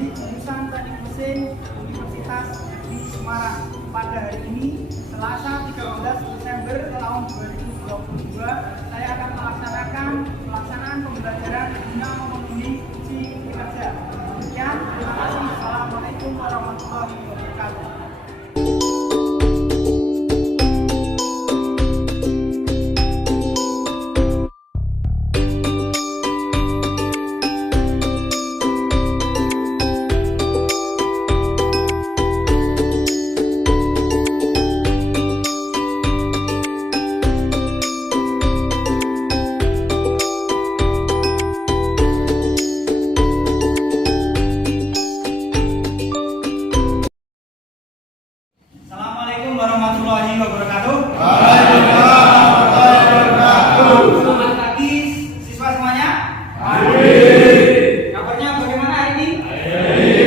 di jurusan Teknik Mesin Universitas Negeri Semarang. Pada hari ini, Selasa 13 Desember tahun 2022, saya akan melaksanakan pelaksanaan pembelajaran guna memenuhi uji kinerja. Sekian, terima kasih. Assalamualaikum warahmatullahi wabarakatuh. Assalamualaikum warahmatullahi wabarakatuh. Selamat pagi siswa semuanya. Kabarnya bagaimana hari ini?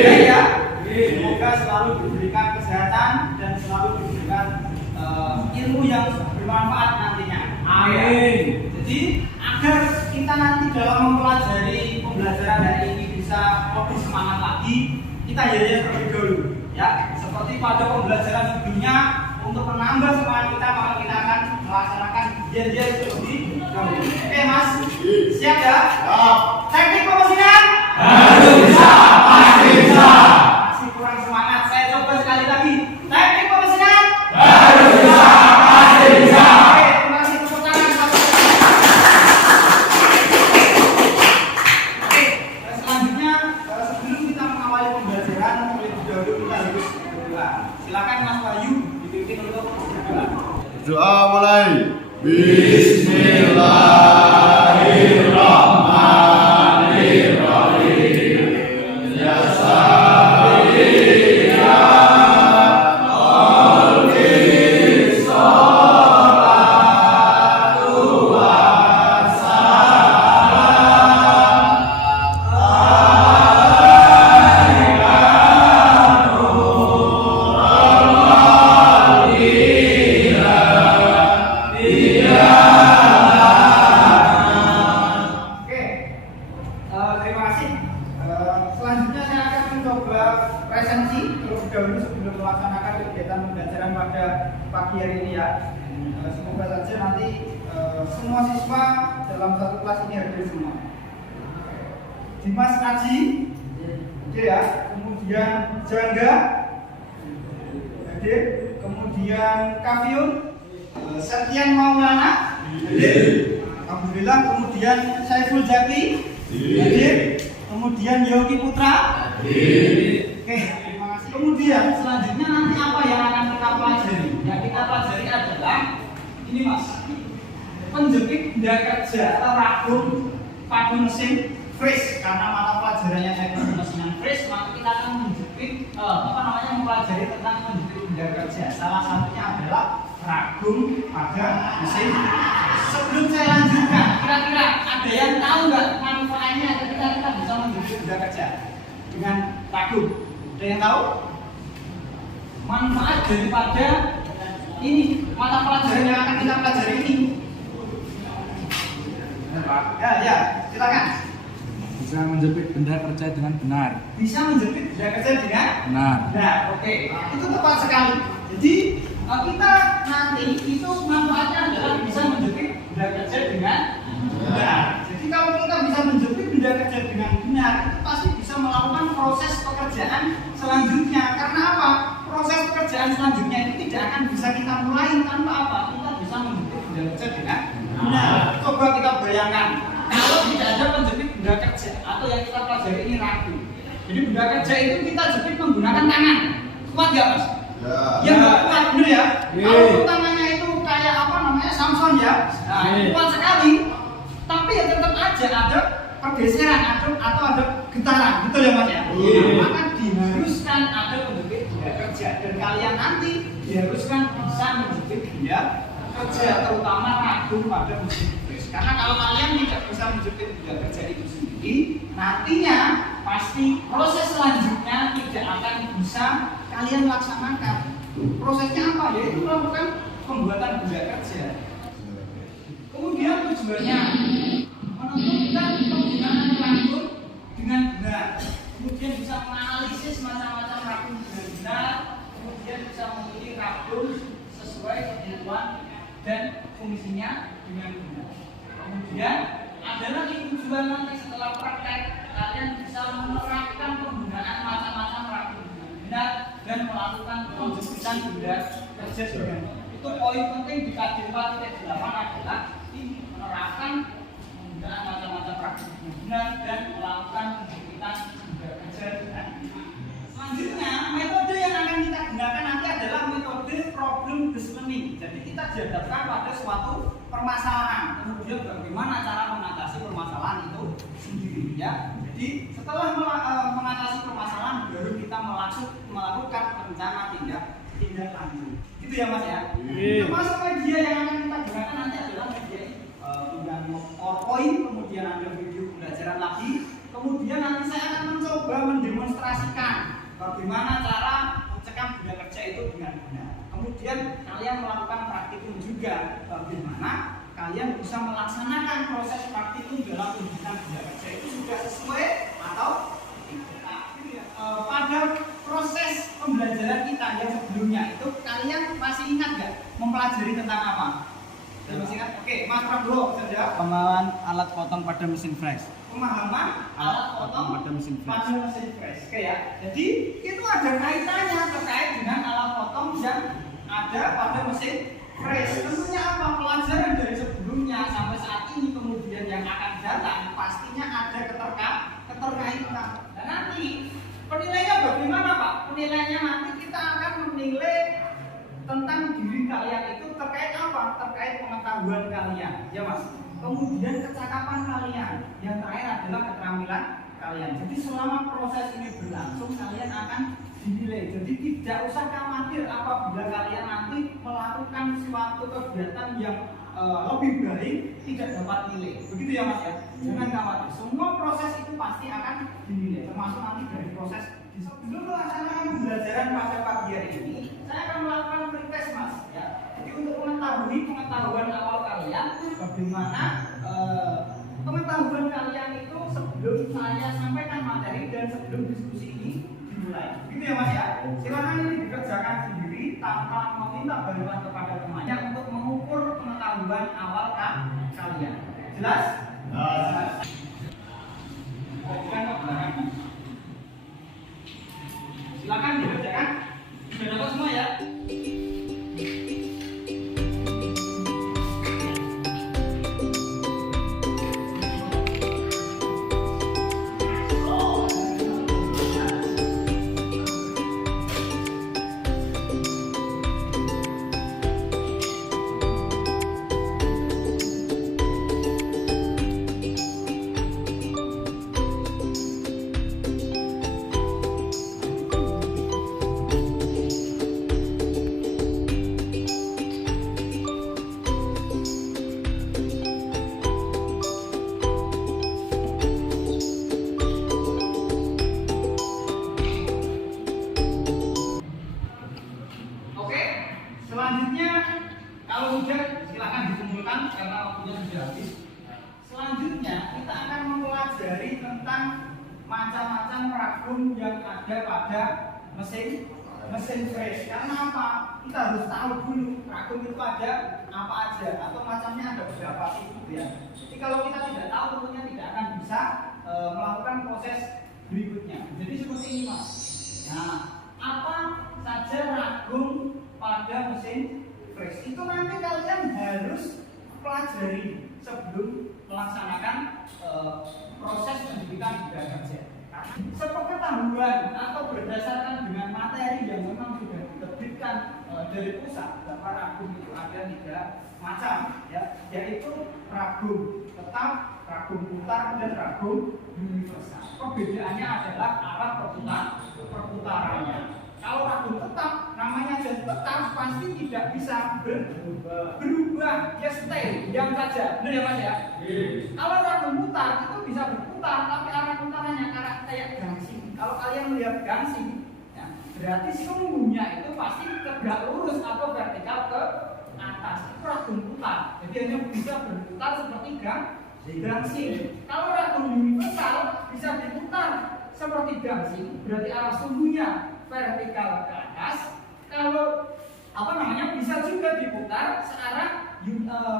Baik ya. Semoga selalu diberikan kesehatan dan selalu diberikan ilmu yang bermanfaat nantinya. Amin. Jadi agar kita nanti dalam mempelajari pembelajaran hari ini bisa lebih semangat lagi, kita yel-yel terlebih dahulu. Ya, seperti pada pembelajaran sebelumnya, untuk menambah semangat kita, maka kita akan melaksanakan yel-yel terlebih dahulu. Oke Mas, siap ya? Siap. Teknik pemesinan? Harus bisa, pasti bisa. Masih kurang semangat, saya coba sekali lagi. Teknik pemesinan? Harus bisa, pasti bisa. Oke, terima kasih tepuk tangan. Oke, selanjutnya sebelum kita mengawali pembelajaran, terlebih dahulu kita harus berdoa. Silakan Mas Bayu dipimpin untuk berdoa. Doa mulai. Bismillahirrahmanirrahim. Ya Sabri ya Qalbi salatu wassalam alaika nurul waliyina Oke, terima kasih. Selanjutnya saya akan mencoba presensi terlebih dahulu sebelum melaksanakan kegiatan pembelajaran pada pagi hari ini ya. Semoga saja nanti semua siswa dalam satu kelas ini hadir semua. Dimas Aji, oke ya. Kemudian Jangga, hadir. Kemudian Kafiun, Septian Maulana, hadir. Alhamdulillah. Kemudian Saiful Jaki, hadir. Kemudian Yogi Putra, hadir. Oke, terima kasih. Kemudian selanjutnya nanti apa yang akan kita pelajari? Yang kita pelajari adalah ini Mas, penjepit benda kerja atau ragum padu mesin fresh. Karena mata pelajarannya teknik pemesinan fresh, maka kita akan menjepit mempelajari tentang penjepit benda kerja. Salah satunya adalah ragum pada mesin. Sebelum saya lanjutkan, kira-kira ada yang tahu nggak manfaatnya ketika kita bisa menjepit benda kerja dengan ragum? Ada yang tahu? Manfaat daripada ini mata pelajaran yang akan kita pelajari ini. Ya, silakan. Bisa menjepit benda kerja dengan benar. Bisa menjepit benda kerja dengan Benar. benar. Oke, itu tepat sekali. Jadi kita nanti itu manfaatnya adalah bisa menjepit benda kerja dengan benar. Jadi kalau kita bisa menjepit benda kerja dengan benar, itu pasti bisa melakukan proses pekerjaan selanjutnya. Karena apa? Proses pekerjaan selanjutnya itu tidak akan bisa kita mulai tanpa apa? Kita bisa menjepit benda kerja dengan benar. Coba kita bayangkan, kalau tidak ada penjepit benda kerja atau yang kita pelajari ini ragu. Jadi benda kerja itu kita jepit menggunakan tangan. Kuat nggak Mas? Ya nggak kuat, bener ya? Kalau tangannya itu kayak apa namanya Samson ya, nah, kuat sekali. Tapi ya tetap aja ada pergeseran atau ada getaran, betul ya Mas ya? Maka diharuskan ada penjepit benda kerja dan kalian nanti diharuskan bisa menjepit benda kerja, terutama ragum pada mesin fresh. Karena kalau kalian tidak bisa menjepit benda kerja itu sendiri, nantinya pasti proses selanjutnya tidak akan bisa kalian laksanakan. Prosesnya apa? Yaitu melakukan pembuatan benda kerja. Kemudian tujuannya menentukan penggunaan ragum dengan benar. kemudian bisa menganalisis macam-macam ragum dengan benar, kemudian bisa memilih ragum sesuai kebutuhan dan fungsinya dengan benar. Kemudian ada lagi tujuan nanti setelah praktek, kalian bisa menerapkan penggunaan macam-macam ragum dengan benar dan melakukan penjemputan benda kerja dengan benar. Itu poin penting di KD 4.8 adalah ini menerapkan penggunaan macam-macam ragum dengan benar dan melakukan penjemputan benda kerja dengan benar. Selanjutnya, metode yang akan kita gunakan nanti adalah metode problem based learning. Jadi kita dihadapkan pada suatu permasalahan, kemudian bagaimana cara mengatasi permasalahan itu sendiri, ya. Jadi setelah mengatasi permasalahan, baru kita melakukan rencana tindak lanjut. Gitu ya Mas ya. Termasuk media yang akan kita gunakan nanti adalah media PowerPoint, kemudian ada video pembelajaran lagi, kemudian nanti saya akan mencoba mendemonstrasikan bagaimana cara mencegah benda kerja itu dengan benar. Kemudian kalian melakukan praktikum juga, bagaimana kalian bisa melaksanakan proses praktikum dalam pembuatan benda kerja itu sudah sesuai atau tidak. Pada proses pembelajaran kita yang sebelumnya itu kalian masih ingat nggak mempelajari tentang apa? Masih ingat? Oke, Mas Prabowo saja. Pemahaman alat potong pada mesin fresh. Pemahaman alat potong pada mesin fresh. Oke ya. Jadi itu ada kaitannya terkait dengan alat potong yang ada pada mesin fresh. Tentunya apa? Pelajaran dari sebelumnya sampai saat ini kemudian yang akan datang pastinya ada keterkaitan. Dan nanti penilaiannya bagaimana Pak? Penilaiannya nanti kita akan menilai tentang diri kalian itu terkait apa? Terkait pengetahuan kalian, ya Mas. Kemudian kecakapan kalian, yang terakhir adalah keterampilan kalian. Jadi selama proses ini berlangsung kalian akan dinilai. Jadi tidak usah khawatir apabila kalian nanti melakukan suatu kegiatan yang lebih baik tidak dapat nilai. Begitu ya Mas ya. Jangan khawatir. Semua proses itu pasti akan dinilai. Termasuk nanti dari proses sebelum melaksanakan pembelajaran pada pagi hari ini, saya akan melakukan pretest Mas. Ya. Jadi untuk mengetahui pengetahuan awal kalian, bagaimana pengetahuan kalian itu sebelum saya sampaikan materi dan sebelum diskusi ini dimulai. Gitu ya Mas ya. Silakan ini dikerjakan sendiri tanpa meminta bantuan kepada temannya untuk mengukur pengetahuan awal kalian. Jelas? Jelas. Bagikan ke belakang. Silakan dikerjakan. Sudah dapat semua ya? Selanjutnya, kalau sudah silakan dikumpulkan karena waktunya sudah habis. Selanjutnya, kita akan mempelajari tentang macam-macam ragum yang ada pada mesin fresh. Karena apa? Kita harus tahu dulu ragum itu ada apa aja atau macamnya ada berapa sih, ya. Jadi kalau kita tidak tahu, tentunya tidak akan bisa melakukan proses berikutnya. Jadi seperti ini Mas. Nah, apa saja ragum pada mesin fresh itu nanti kalian harus pelajari sebelum melaksanakan proses pendidikan benda kerja. Sepengetahuan atau berdasarkan dengan materi yang memang sudah diterbitkan dari pusat, bahwa ragum itu ada 3 macam, ya, yaitu ragum tetap, ragum putar, dan ragum universal. Perbedaannya adalah arah perputarannya. Kalau ragum tetap, namanya jadi tetap, pasti tidak bisa berubah, dia stay, diam saja, benar ya Mas ya? Kalau ragum putar itu bisa berputar, tapi arah putarannya kayak gangsing. Kalau kalian melihat gangsing, ya, berarti sumbunya itu pasti tegak lurus atau vertikal ke atas. Itu ragum putar, jadi hanya bisa berputar seperti gangsing. Kalau ragum universal bisa diputar seperti gangsing, berarti arah sumbunya vertikal ke atas. Kalau bisa juga diputar searah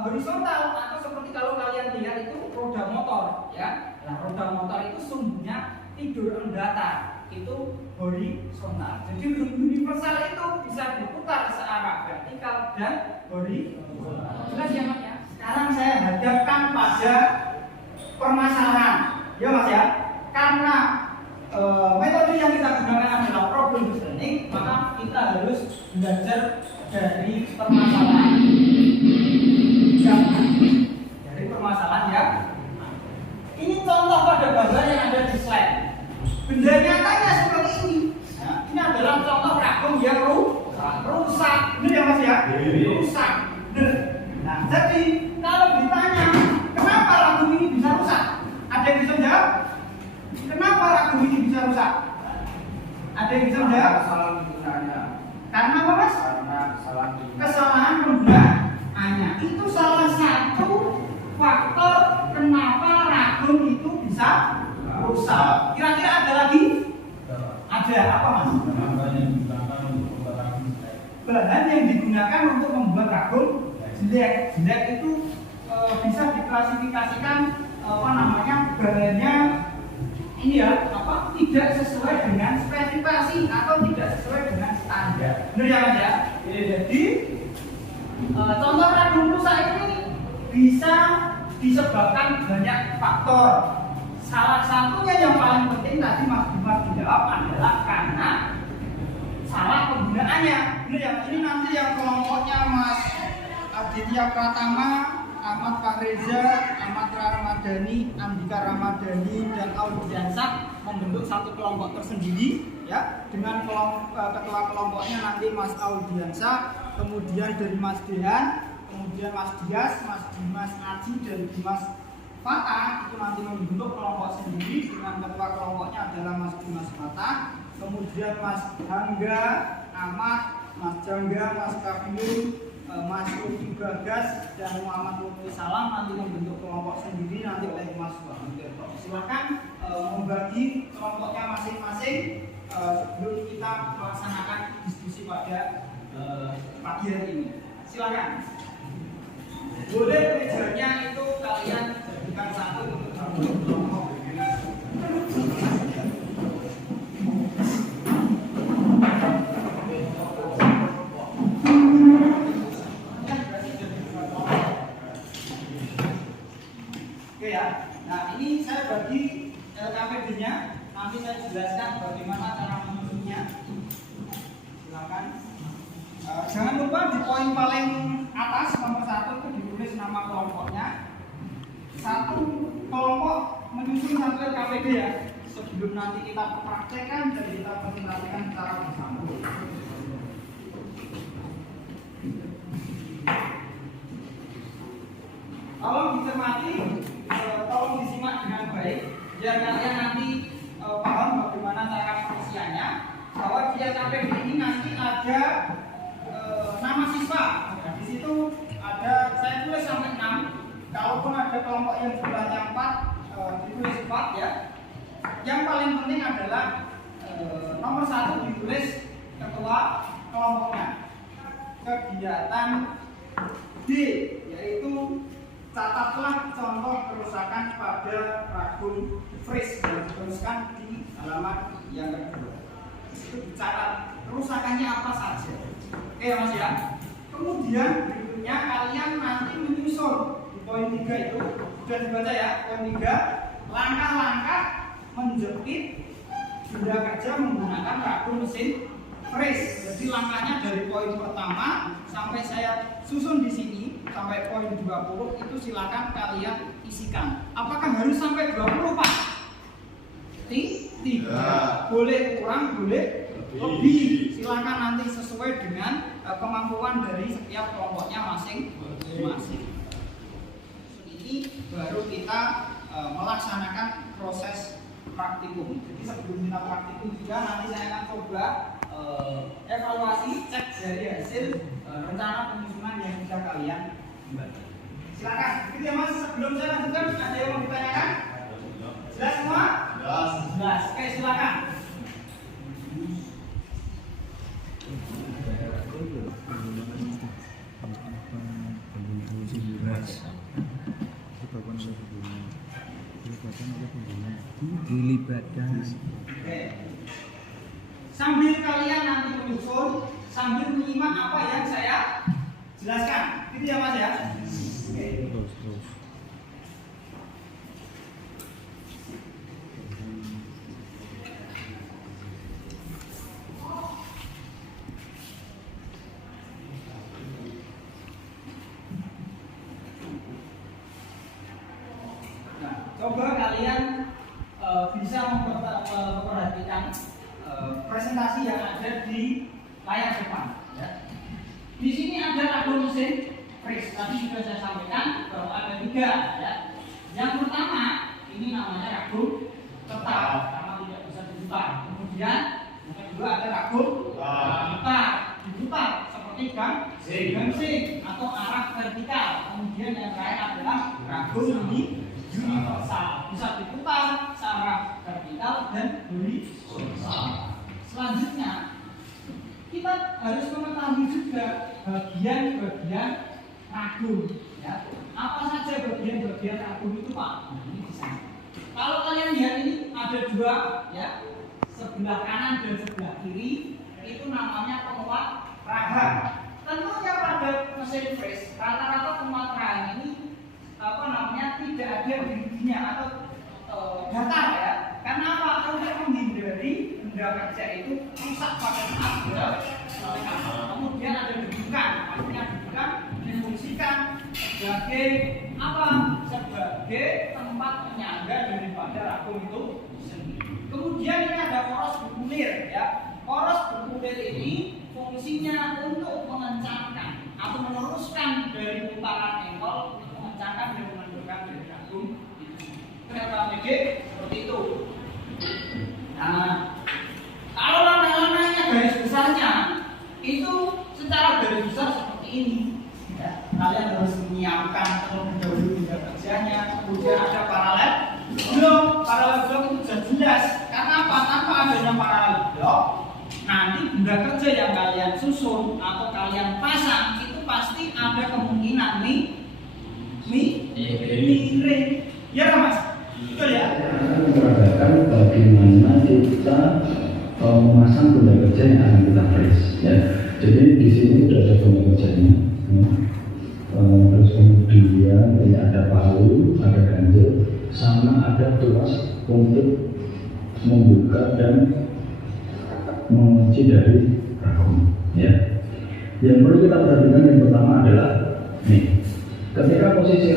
horizontal, atau seperti kalau kalian lihat itu roda motor ya. Nah, roda motor itu sumbunya tidur datar, itu horizontal. Jadi universal itu bisa diputar searah vertikal dan horizontal. Jelas ya Mas ya? Sekarang saya hadapkan pada permasalahan ya Mas ya. Karena metode yang kita gunakan adalah problem solving, maka kita harus belajar dari permasalahan ya. Ini contoh pada gambar yang ada di slide. Benda nyatanya seperti ini. Nah, ini adalah contoh ragum yang rusak. Benar ya Mas ya? Rusak. Benar. Nah, jadi kalau ditanya kenapa ragum ini bisa rusak, ada yang bisa jawab? Kenapa ragum ini bisa rusak? Ada yang bisa jawab? Kesalahan penggunaannya. Karena apa Mas? Karena Kesalahan penggunaannya. Itu salah satu faktor kenapa ragum itu bisa rusak. Kira-kira ada lagi? Ada apa Mas? Bahan yang digunakan untuk membuat ragum jelek. Jelek itu bisa diklasifikasikan bahannya ini ya, tidak sesuai dengan spesifikasi atau tidak sesuai dengan standar. Benar ya Mas ya? Jadi contoh ragum rusak ini bisa disebabkan banyak faktor. Salah satunya yang paling penting tadi Mas Dimas dijawab adalah karena salah penggunaannya. Benar ya Mas? Ini nanti yang kelompoknya Mas Aditya Pratama, Ahmad Fahreza, Ahmad Ramadhani, Andika Ramadhani, dan Audiansah membentuk satu kelompok tersendiri ya, dengan ketua kelompoknya nanti Mas Audiansah, kemudian dari Mas Dehan, kemudian Mas Dias, Mas Dimas Aji, dan Dimas Fatah itu nanti membentuk kelompok sendiri dengan ketua kelompoknya adalah Mas Dimas Fatah, kemudian Mas Hangga, Ahmad, Mas Jangga, Mas Kabiun, Mas Rudi Bagas, dan Muhammad Lutfi Salam nanti membentuk kelompok sendiri nanti oleh Mas Wahyudin. Silakan membagi kelompoknya masing-masing sebelum kita melaksanakan diskusi pada pagi hari ini. Silakan. Boleh mejanya itu kalian jadikan satu untuk membentuk kelompok. Nah, ini saya bagi LKPD-nya, nanti saya jelaskan bagaimana cara menyusunnya. Silakan. Jangan lupa di poin paling atas nomor 1 itu ditulis nama kelompoknya. Satu kelompok menyusun satu LKPD ya. Sebelum nanti kita praktekkan dan kita presentasikan secara bersama. Tolong dicermati, tolong disimak dengan baik biar kalian nanti paham bagaimana cara pengisiannya. Bahwa di LKPD ini nanti ada nama siswa. Nah, di situ ada, saya tulis sampai 6. Kalaupun ada kelompok yang jumlahnya 4, ditulis 4 ya. Yang paling penting adalah nomor 1 ditulis ketua kelompoknya. Kegiatan D, yaitu catatlah contoh kerusakan pada ragum fris yang dituliskan di halaman yang kedua. Itu dicatat kerusakannya apa saja. Oke ya Mas ya. Kemudian berikutnya kalian nanti menyusun di poin 3 itu sudah dibaca ya. Poin 3, langkah-langkah menjepit benda kerja menggunakan ragum mesin fris. Jadi langkahnya dari poin pertama sampai saya susun di sini sampai poin 20 itu silakan kalian isikan. Apakah harus sampai 20 Pak? Tidak. Boleh kurang, boleh lebih. Silakan nanti sesuai dengan kemampuan dari setiap kelompoknya masing-masing. Ini baru kita melaksanakan proses praktikum. Jadi sebelum kita praktikum juga nanti saya akan coba evaluasi, cek dari hasil rencana penyusunan yang bisa kalian buat. Silakan. Gitu ya Mas, sebelum saya lanjutkan ada yang mau ditanyakan? Jelas semua? 11. Oke, silakan. Dilibatkan. Oke. Sambil kalian nanti menyusun, sambil menyimak apa yang saya jelaskan. Gitu ya Mas ya? Oke. Nah, coba kalian bisa memperhatikan presentasi yang ada di layar depan. Ya. Di sini ada ragam mesin freeze. Tadi sudah saya sampaikan bahwa ada 3. Ya. Yang pertama ini namanya ragam tetap karena tidak bisa diputar. Kemudian yang kedua ada ragam diputar seperti gangsing atau arah vertikal. Kemudian yang terakhir adalah ragam universal, bisa diputar secara vertikal dan horizontal. Selanjutnya kita harus mengetahui juga bagian-bagian ragam. Ya. Apa saja bagian-bagian ragam itu Pak? Nah, ini bisa. Kalau kalian lihat ini ada 2, ya, sebelah kanan dan sebelah kiri itu namanya penguat raha. Tentunya pada mesin freeze rata-rata penguat raha ini tidak ada dirinya atau datar ya. Karena apa? Untuk menghindari benda kerja itu rusak pada saat melekat. Kemudian ada debukan, artinya debukan difungsikan sebagai apa? Sebagai tempat penyangga daripada ragam itu sendiri. Kemudian ini ada poros berkulir ya. Poros berkulir ini fungsinya untuk mengencangkan atau meluruskan dari putaran engkol, mengencangkan dan menundukkan dari ragam itu. Ternyata seperti itu. Nah, kalau langkah-langkahnya garis besarnya itu secara garis besar seperti ini. Ya, kalian harus menyiapkan terlebih dahulu benda kerjanya. Kemudian ada paralel blok itu sudah jelas. Karena apa? Tanpa adanya paralel blok, nanti benda kerja yang kalian susun atau kalian pasang itu pasti ada kemungkinan miring. Ya kan Mas? Betul ya? Memperhatikan bagaimana kita memasang benda kerja yang akan kita freeze. Ya. Jadi di sini sudah ada benda kerjanya. Ya. Terus kemudian ini ada palu, ada ganjil, sama ada tuas untuk membuka dan mengunci dari ragam. Ya. Yang perlu kita perhatikan yang pertama adalah nih, ketika posisi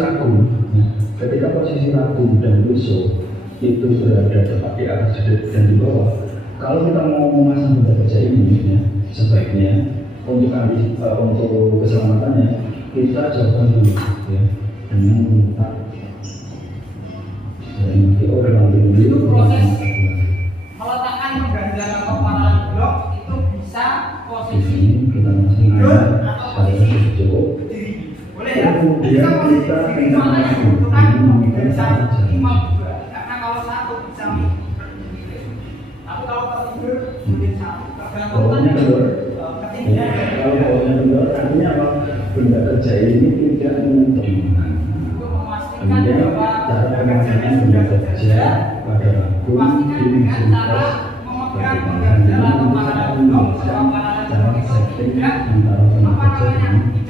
ragam dan lusuh itu berada tepat di atas dan di bawah. Kalau kita mau memasang benda kerja ini, ya, sebaiknya untuk keselamatannya kita jauhkan dulu, ya, dengan menggunakan itu proses meletakkan penggantian atau paralel blok itu bisa posisi tidur atau posisi berdiri. Boleh ya? Kemudian kita mana yang dibutuhkan bisa minimal 2. Karena kalau 1 bisa miring. Tapi kalau tertidur boleh 1. Tergantung ketinggian. Kalau bawahnya keluar, artinya apa? Benda kerja ini tidak menguntungkan. Untuk memastikan Kemudian bahwa cara benda kerjanya pemasangan sudah benda kerja pada ragam pastikan dengan cara memegang penggantian atau paralel blok atau paralel blok itu tidak tidak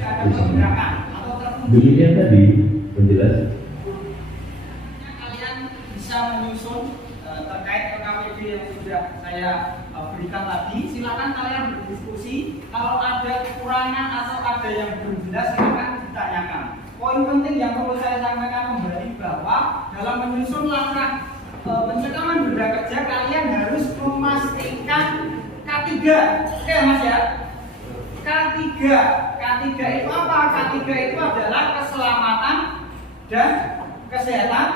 ada pergerakan atau terkunci. Demikian tadi penjelas. Kalian bisa menyusun terkait KPD yang sudah saya berikan tadi. Silakan kalian berdiskusi. Kalau ada kekurangan atau ada yang belum jelas, silakan ditanyakan. Poin penting yang perlu saya sampaikan kembali bahwa dalam menyusun langkah pencekaman benda kerja kalian harus memastikan K3. Oke Mas ya. K3 itu apa? K3 itu adalah keselamatan dan kesehatan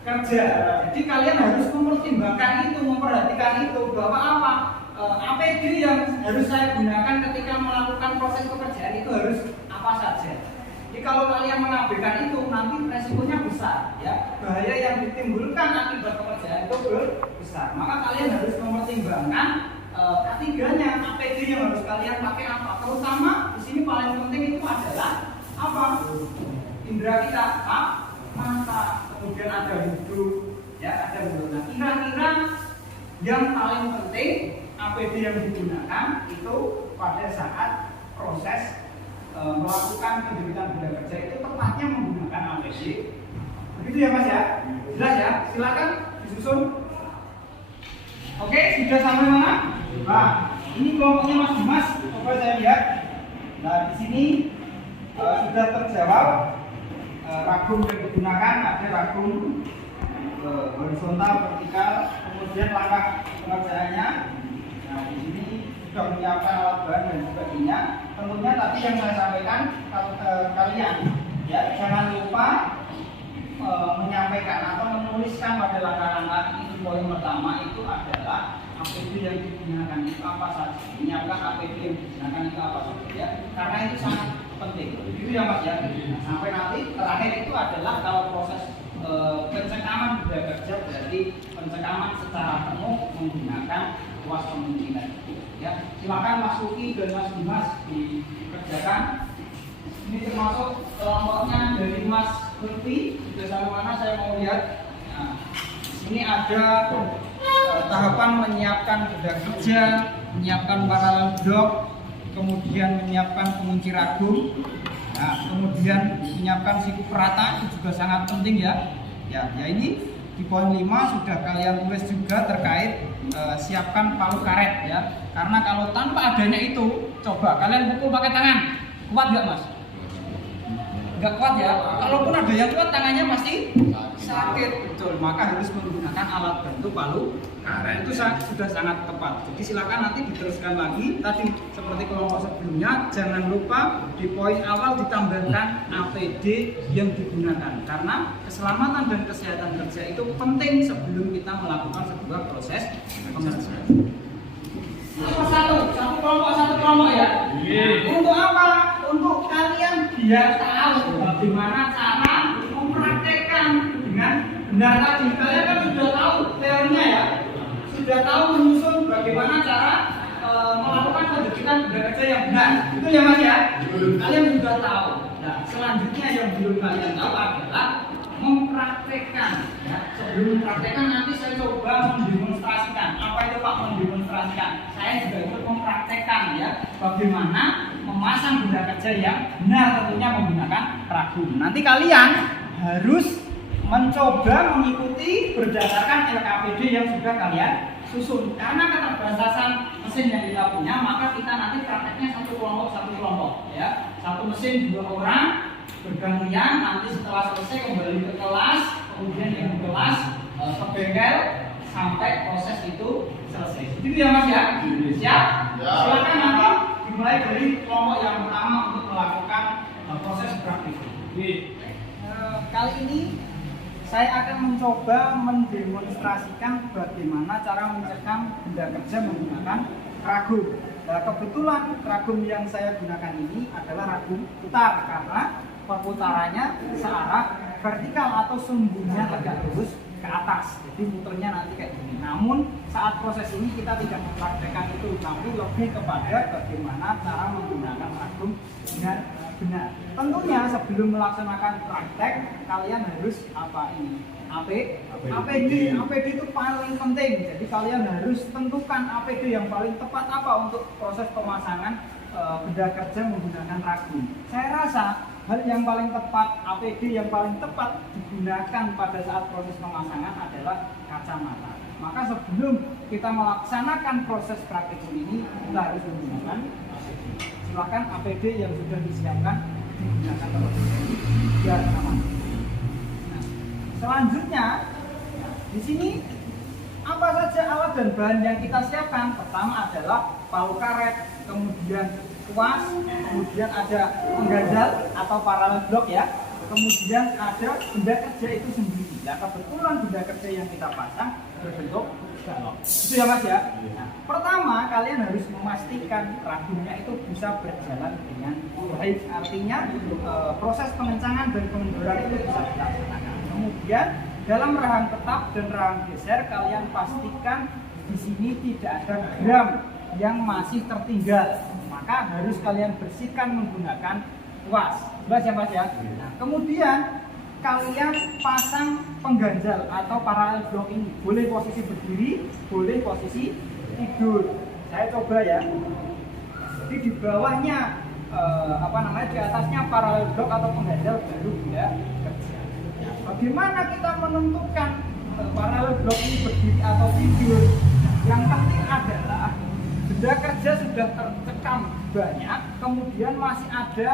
kerja. Jadi kalian harus mempertimbangkan itu, memperhatikan itu bahwa apa? APD yang harus saya gunakan ketika melakukan proses pekerjaan itu harus apa saja. Jadi kalau kalian mengabaikan itu nanti resikonya besar ya. Bahaya yang ditimbulkan akibat pekerjaan itu besar. Maka kalian harus mempertimbangkan ketiganya APD yang harus kalian pakai apa. Terutama di sini paling penting itu adalah apa? Indra kita mata, kemudian ada hidung, ya ada mulut. Nah, kira-kira yang paling penting APD yang digunakan itu pada saat proses melakukan penjemputan benda kerja itu tepatnya menggunakan APD. Begitu ya Mas ya? Jelas ya? Silakan disusun. Oke, sudah sampai mana? Nah, ini kelompoknya Mas Dimas. Coba saya lihat. Nah, di sini sudah terjawab. Ragum yang digunakan ada ragum horizontal, vertikal, kemudian langkah pengerjaannya. Nah, di sini sudah menyiapkan alat bahan dan sebagainya. Tentunya tadi yang saya sampaikan kalian ya jangan lupa menyampaikan atau menuliskan pada langkah-langkah itu. Poin pertama itu adalah APD yang digunakan itu apa saja. Menyiapkan APD yang digunakan itu apa saja ya. Karena itu sangat penting. Itu ya Mas ya. Nah, sampai nanti terakhir itu adalah kalau proses pencekaman benda kerja berarti pencekaman secara penuh menggunakan kuas pemungkinan. Ya, silakan Mas Luki dan Mas Dimas dikerjakan. Ini termasuk kelompoknya dari Mas Lutfi. Sudah sampai mana saya mau lihat. Nah, ini ada tahapan menyiapkan benda kerja, menyiapkan paralel blok, kemudian menyiapkan pengunci ragum. Nah, kemudian menyiapkan siku perata itu juga sangat penting ya. Ya ini di poin 5 sudah kalian tulis juga terkait siapkan palu karet ya. Karena kalau tanpa adanya itu, coba kalian pukul pakai tangan, kuat nggak Mas? Nggak kuat ya. Kalaupun ada yang kuat tangannya pasti sakit, betul. Maka harus menggunakan alat bantu palu karet. Itu sudah sangat tepat. Jadi silakan nanti diteruskan lagi. Tadi seperti kelompok sebelumnya, jangan lupa di poin awal ditambahkan APD yang digunakan. Karena keselamatan dan kesehatan kerja itu penting sebelum kita melakukan sebuah proses pengerjaan. Satu kelompok ya. Untuk apa? Untuk kalian biar tahu bagaimana cara mempraktekkan dengan benar tadi. Kalian kan sudah tahu teorinya ya, sudah tahu menyusun bagaimana cara melakukan pendidikan benda kerja yang benar. Itu ya Mas ya. Kalian sudah tahu. Nah, selanjutnya yang belum kalian tahu adalah mempraktekkan. Ya. Sebelum mempraktekkan nanti saya coba mendemonstrasikan. Apa itu Pak mendemonstrasikan? Saya juga ikut mempraktekkan ya bagaimana memasang benda kerja yang benar, tentunya menggunakan ragum. Nanti kalian harus mencoba mengikuti berdasarkan LKPD yang sudah kalian susun. Karena keterbatasan mesin yang kita punya, maka kita nanti prakteknya satu kelompok ya. Satu mesin 2 orang bergantian, nanti setelah selesai kembali ke kelas, kemudian yang di kelas ke bengkel sampai proses itu selesai. Itu ya Mas ya? Siap? Silakan nanti dimulai dari kelompok yang pertama untuk melakukan proses praktik. Kali ini saya akan mencoba mendemonstrasikan bagaimana cara mencekam benda kerja menggunakan ragum. Nah, kebetulan ragum yang saya gunakan ini adalah ragum putar karena perputarannya searah vertikal atau sumbunya tegak lurus ke atas. Jadi muternya nanti kayak gini. Namun saat proses ini kita tidak mempraktekkan itu, tapi lebih kepada bagaimana cara menggunakan ragum dengan benar. Tentunya sebelum melaksanakan praktek kalian harus apa ini? APD itu paling penting. Jadi kalian harus tentukan APD yang paling tepat apa untuk proses pemasangan benda kerja menggunakan ragum. Saya rasa hal yang paling tepat, APD yang paling tepat digunakan pada saat proses pemasangan adalah kacamata. Maka sebelum kita melaksanakan proses praktik ini, kita harus menggunakan APD. Silakan APD yang sudah disiapkan digunakan terlebih dahulu biar aman. Nah, selanjutnya di sini apa saja alat dan bahan yang kita siapkan? Pertama adalah palu karet, kemudian kuas, kemudian ada pengganjal atau paralel blok ya, kemudian ada benda kerja itu sendiri. Nah, kebetulan benda kerja yang kita pasang berbentuk balok. Itu ya Mas ya. Nah, pertama kalian harus memastikan ragumnya itu bisa berjalan dengan baik. Artinya proses pengencangan dan pengendoran itu bisa dilaksanakan. Kemudian dalam rahang tetap dan rahang geser kalian pastikan di sini tidak ada gram yang masih tertinggal. Maka harus kalian bersihkan menggunakan kuas. Jelas ya Mas ya. Nah, kemudian kalian pasang pengganjal atau paralel blok ini. Boleh posisi berdiri, boleh posisi tidur. Saya coba ya. Jadi di bawahnya di atasnya paralel blok atau pengganjal baru dia kerja. Nah, bagaimana kita menentukan paralel blok ini berdiri atau tidur? Yang penting adalah benda kerja sudah tercekam banyak, kemudian masih ada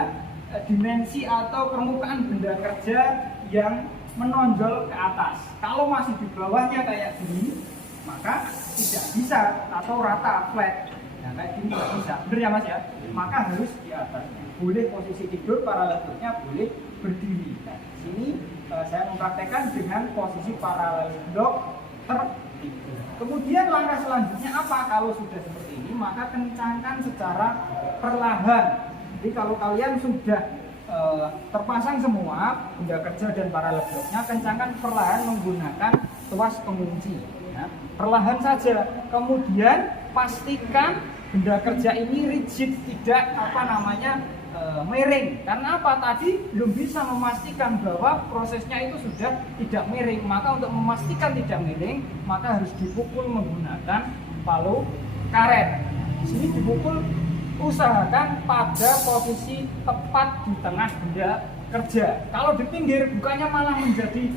dimensi atau permukaan benda kerja yang menonjol ke atas. Kalau masih di bawahnya kayak gini, maka tidak bisa atau rata flat. Nah kayak gini tidak bisa, benar ya Mas ya? Maka harus di atasnya. Boleh posisi tidur, paralel bloknya boleh berdiri. Nah, di sini saya mempraktekkan dengan posisi paralel blok tertidur. Kemudian langkah selanjutnya apa? Kalau sudah seperti ini, maka kencangkan secara perlahan. Jadi kalau kalian sudah terpasang semua benda kerja dan paralel bloknya, kencangkan perlahan menggunakan tuas pengunci. Ya, perlahan saja. Kemudian pastikan benda kerja ini rigid, tidak miring. Karena apa? Tadi belum bisa memastikan bahwa prosesnya itu sudah tidak miring. Maka untuk memastikan tidak miring, maka harus dipukul menggunakan palu karet. Di sini dipukul, usahakan pada posisi tepat di tengah benda kerja. Kalau di pinggir bukannya malah menjadi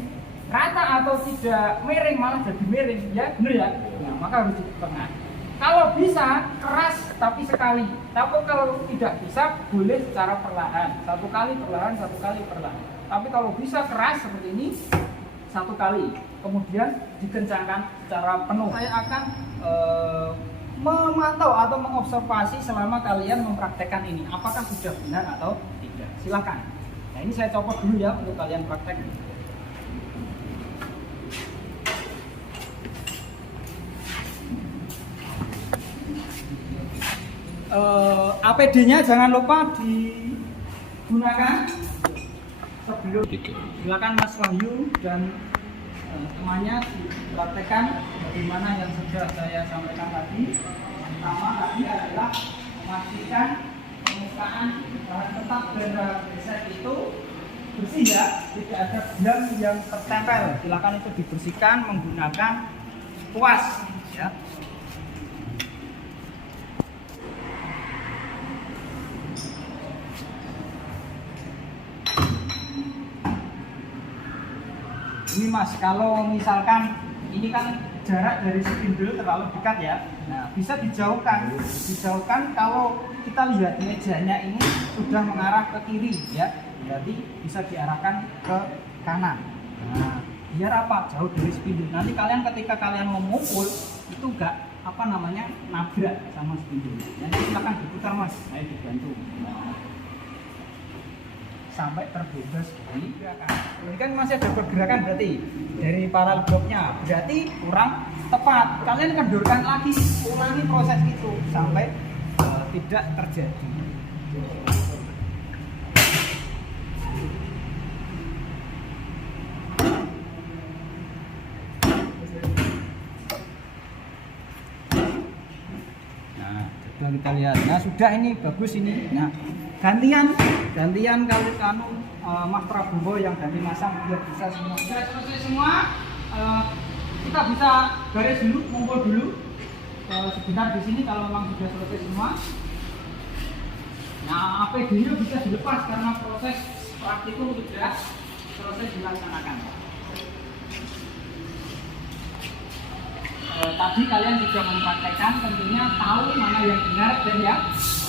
rata atau tidak miring, malah jadi miring, ya benar ya. Nah, maka harus di tengah. Kalau bisa keras tapi sekali. Tapi kalau tidak bisa boleh secara perlahan. Satu kali perlahan, satu kali perlahan. Tapi kalau bisa keras seperti ini, satu kali. Kemudian dikencangkan secara penuh. Saya akan memantau atau mengobservasi selama kalian mempraktekkan ini. Apakah sudah benar atau tidak. Silakan. Nah ini saya copot dulu ya untuk kalian praktek. APD-nya jangan lupa digunakan sebelum. Silakan Mas Wahyu dan temannya dipraktekkan bagaimana yang sudah saya sampaikan tadi. Pertama tadi adalah memastikan permukaan bahan tetap benda geser itu bersih ya, tidak ada gram yang tertempel. Silakan itu dibersihkan menggunakan kuas ya. Ini Mas, kalau misalkan ini kan jarak dari spindle terlalu dekat ya. Nah, bisa dijauhkan kalau kita lihat mejanya ini sudah mengarah ke kiri ya. Berarti bisa diarahkan ke kanan. Nah, biar apa? Jauh dari spindle. Nanti kalian ketika kalian memukul itu enggak nabrak sama spindle. Nanti silakan diputar Mas, saya dibantu. Sampai terbebas dari gerakan. Ini kan masih ada pergerakan berarti dari paralel bloknya, berarti kurang tepat. Kalian kendorkan lagi, ulangi proses itu sampai tidak terjadi. Nah, coba kita lihat. Nah, sudah ini bagus ini. Nah, gantian kalau Mas Prabowo yang ganti masang biar bisa semua. Sudah selesai semua, kita bisa garis dulu, ngumpul dulu sebentar di sini kalau memang sudah selesai semua. Nah, APD-nya bisa dilepas karena proses praktikum sudah selesai dilaksanakan. Tadi kalian juga mempraktekkan, tentunya tahu mana yang benar dan yang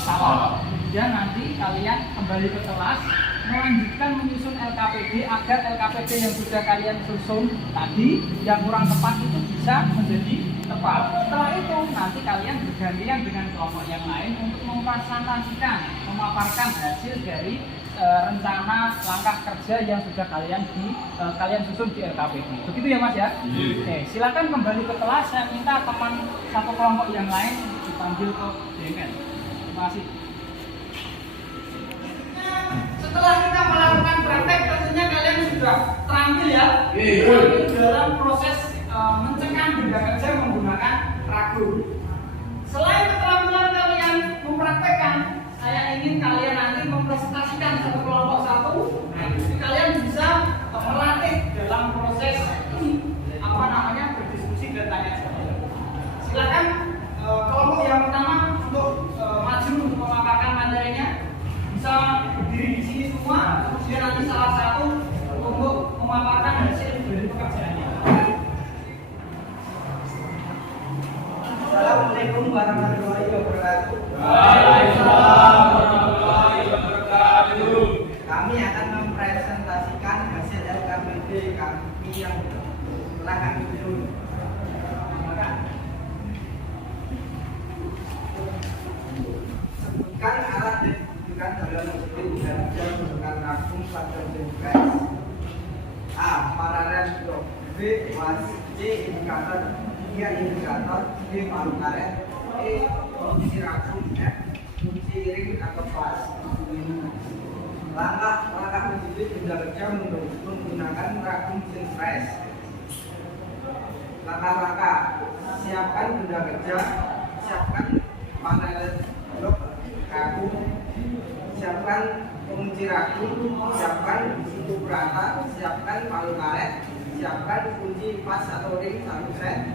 salah. Kemudian nanti kalian kembali ke kelas melanjutkan menyusun LKPD agar LKPD yang sudah kalian susun tadi yang kurang tepat itu bisa menjadi tepat. Setelah itu nanti kalian bergantian dengan kelompok yang lain untuk mempresentasikan, memaparkan hasil dari rencana langkah kerja yang sudah kalian susun di LKPD. Begitu ya Mas ya? Oke, silakan kembali ke kelas. Saya minta teman satu kelompok yang lain dipanggil ke DMN. Terima kasih. Setelah kita melakukan praktek, tentunya kalian sudah terampil ya dalam proses mencengkam benda kerja menggunakan ragum. Selain keterampilan kalian mempraktekkan, saya ingin kalian nanti mempresentasikan satu kelompok satu. Nah, jadi kalian bisa melatih dalam proses berdiskusi dan tanya jawab. Silakan kelompok yang pertama untuk maju untuk memaparkan materinya. Bisa berdiri di sini semua, kemudian nanti salah satu untuk memaparkan hasil dari pekerjaannya. Assalamualaikum warahmatullahi wabarakatuh. Waalaikumsalam warahmatullahi wabarakatuh. Kami akan mempresentasikan hasil LKPD kami yang telah kami susun. Sebutkan alat yang digunakan dalam mesin dan jam menggunakan ragum pada mesin press. A. Paralel blok. B. Was. C. Indikator. Indikator. D. palu karet. E. Kunci ragum. F. Kunci ring atau pas. Langkah menjepit benda kerja menggunakan ragum mesin press. Langkah-langkah: siapkan benda kerja, siapkan paralel blok ragum, siapkan pengunci ragum, siapkan siku rata, siapkan palu karet, siapkan kunci pas atau ring 1 set,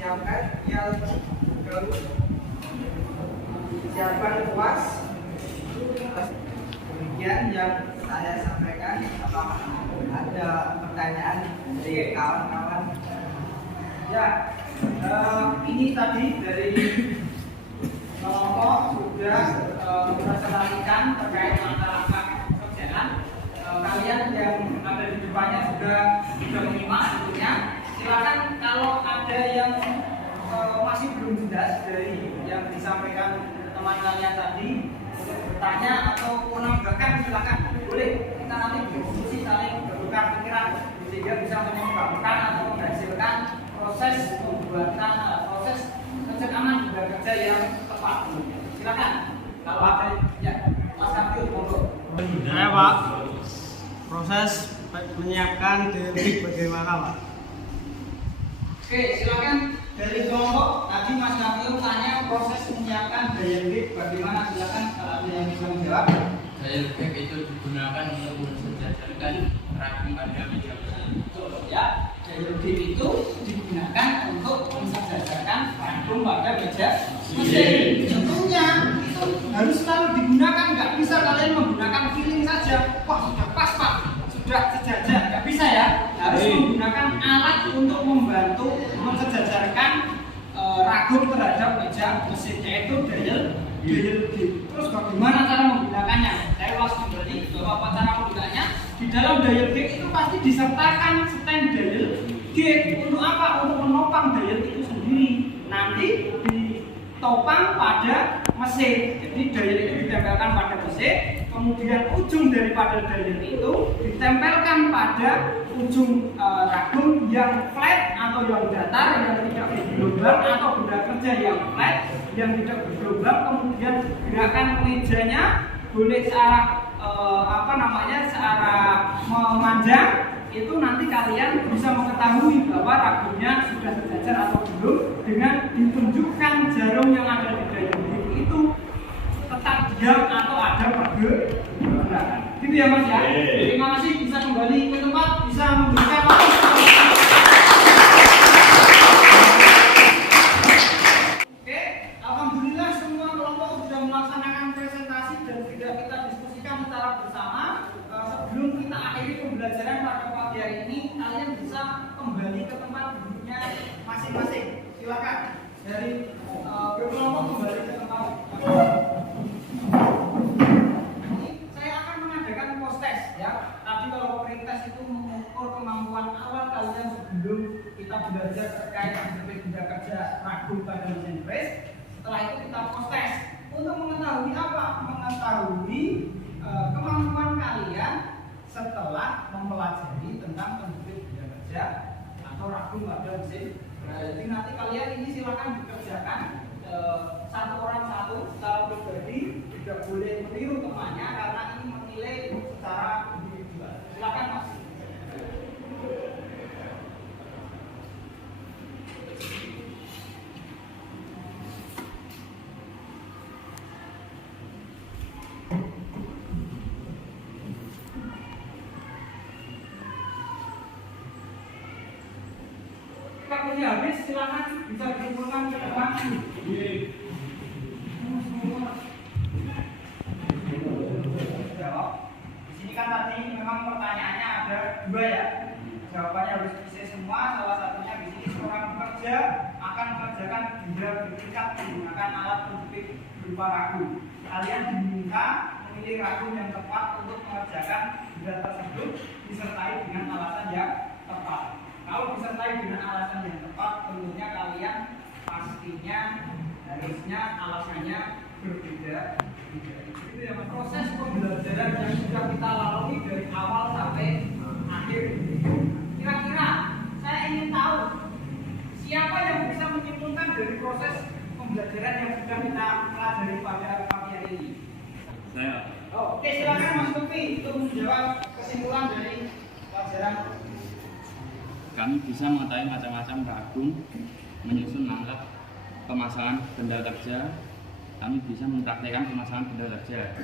siapkan dial galus, siapkan kuas. Demikian yang saya sampaikan. Apakah ada pertanyaan dari kawan-kawan? Ya, ini tadi dari kelompok sudah mempresentasikan terkait langkah-langkah pekerjaan. Kalian yang ada di depannya sudah menyimak tentunya. Silakan kalau ada yang masih belum jelas dari yang disampaikan teman kalian tadi, bertanya atau menambahkan, silakan boleh. Kita nanti berdiskusi saling bertukar pikiran sehingga bisa mengembangkan atau menghasilkan proses pembuatan proses pencekaman benda kerja yang tepat. Silakan kalau ada ya Mas Kapil monggo. Ya Pak, proses menyiapkan DMB bagaimana Pak? Oke, silakan dari kelompok tadi Mas Kapil tanya proses menyiapkan DMB bagaimana, silakan kalau ada yang bisa menjawab. Dial gap itu digunakan untuk mensejajarkan ragum pada meja mesin. Ya, dial gap itu digunakan untuk mensejajarkan ragum pada meja mesin. Tentunya itu harus selalu digunakan, nggak bisa kalian menggunakan feeling saja. Wah sudah pas Pak, sudah sejajar, nggak bisa ya. Harus menggunakan alat untuk membantu mensejajarkan ragum terhadap meja mesin, yaitu dial gap. Terus bagaimana cara menggunakannya? Saya ulas kembali bahwa cara menggunakannya di dalam dial gap itu pasti disertakan stand dial gap. Untuk apa? Untuk menopang dial itu sendiri. Nanti ditopang pada mesin. Jadi dial itu ditempelkan pada mesin, kemudian ujung daripada dial itu ditempelkan pada ujung ragum yang flat atau yang datar, yang tidak bergelombang, atau benda kerja yang flat yang tidak bergelombang. Kemudian gerakan mejanya boleh secara secara memanjang. Itu nanti kalian bisa mengetahui bahwa ragumnya sudah sejajar atau belum dengan ditunjukkan jarum yang ada di dial gap itu tetap diam atau ada pergerakan. Gitu ya Mas ya. Terima kasih, bisa kembali ke tempat, bisa memberikan waktu. Oke, alhamdulillah semua kelompok sudah melaksanakan presentasi dan sudah kita diskusikan secara bersama. Sebelum kita akhiri pembelajaran pada pagi hari ini, kalian bisa kembali ke tempat duduknya masing-masing. Silakan dari berkelompok kembali ke tempat. Saya akan mengadakan post test ya. Tadi kalau pretest itu mengukur kemampuan awal kalian sebelum kita belajar terkait menjepit benda kerja ragum pada mesin press. Setelah itu kita post test untuk mengetahui apa? Mengetahui waktunya habis, silakan bisa dikumpulkan ke depan. Jawab. Di sini kan tadi memang pertanyaannya ada dua ya. Jawabannya harus bisa semua. Salah satunya di sini seorang pekerja akan mengerjakan benda bertingkat menggunakan alat penjepit berupa ragu. Kalian diminta memilih ragu yang tepat untuk mengerjakan benda tersebut disertai dengan alasan yang tepat. Kalau disertai dengan alasan yang tepat, tentunya kalian pastinya harusnya alasannya berbeda. Itu ya, proses pembelajaran yang sudah kita lalui dari awal sampai akhir. Kira-kira saya ingin tahu siapa yang bisa menyimpulkan dari proses pembelajaran yang sudah kita pelajari pada pagi hari ini. Saya. Oke, silakan Mas Lutfi untuk menjawab kesimpulan dari pelajaran. Kami bisa mengetahui macam-macam ragung, menyusun langkah pemasangan benda kerja. Kami bisa mempraktekkan pemasangan benda kerja.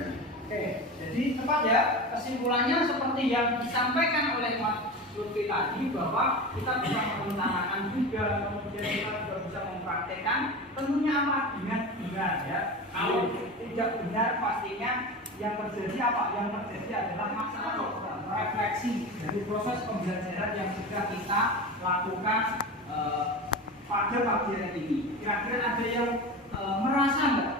Oke, jadi tepat ya, kesimpulannya seperti yang disampaikan oleh Mas Lutfi tadi, bahwa kita bisa merencanakan juga, kemudian kita juga bisa mempraktekkan. Tentunya apa? Dengan benar ya. Kalau tidak benar, pastinya yang terjadi apa? Yang terjadi adalah masalah refleksi dari proses pembelajaran yang sudah kita lakukan pada pagi hari ini. Kira-kira ada yang merasa nggak?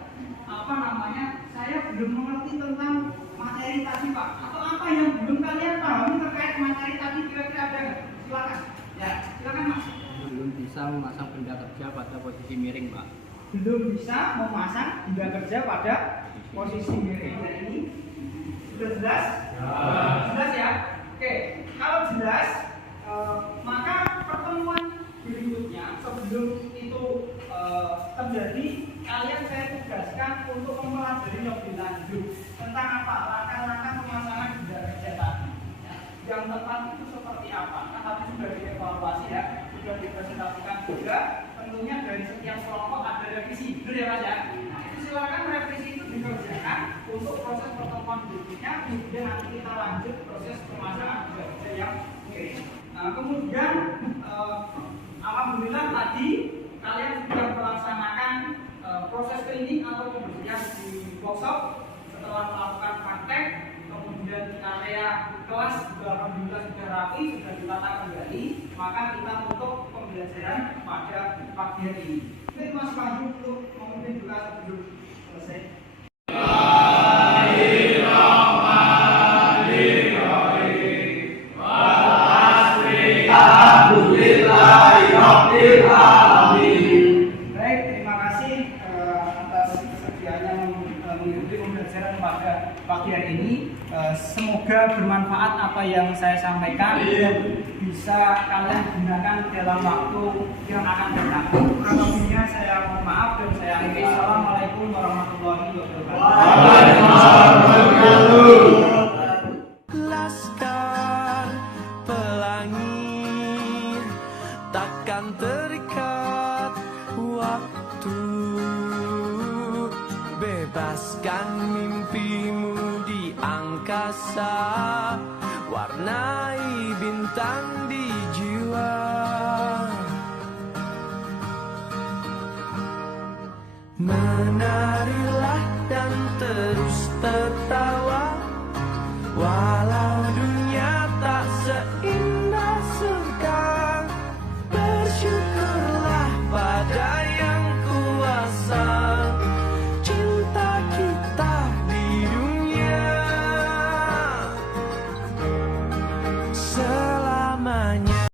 Saya belum mengerti tentang materi tadi Pak, atau apa yang belum kalian pahami terkait materi tadi, kira-kira ada nggak? Silakan. Ya, silakan Mas. Belum bisa memasang benda kerja pada posisi miring, Pak. Belum bisa memasang benda kerja pada posisi miring. Nah, ini sudah jelas? Jelas ya? Oke, kalau jelas, maka pertemuan berikutnya sebelum itu terjadi, kalian saya tugaskan untuk mempelajari lebih lanjut tentang apa langkah-langkah pemasangan benda kerja tadi. Ya. Yang tepat itu seperti apa? Kan tadi sudah dievaluasi ya, sudah dipresentasikan juga. Tentunya dari setiap kelompok ada revisi, betul ya Mas ya? Nah, itu silakan revisi itu dikerjakan untuk proses pertemuan berikutnya. Kemudian nanti kita lanjut proses pemasangan benda kerja yang miring. Nah, kemudian alhamdulillah tadi kalian sudah melaksanakan proses cleaning atau pembersihan di workshop setelah melakukan praktek, kemudian di area kelas juga alhamdulillah sudah rapi, sudah ditata kembali. Maka kita tutup pembelajaran pada pagi hari ini. Ini Mas Panju untuk memimpin juga sebelum selesai. Baik, terima kasih atas kesediaannya mengikuti pembelajaran pada pagi hari ini. Semoga bermanfaat apa yang saya sampaikan dan bisa kalian gunakan dalam waktu yang akan datang. Kurang lebihnya saya mohon maaf dan saya akhiri. Assalamualaikum warahmatullahi wabarakatuh. Laskar pelangi takkan terikat waktu, bebaskan mimpimu di angkasa, warnai bintang di jiwa. Menarilah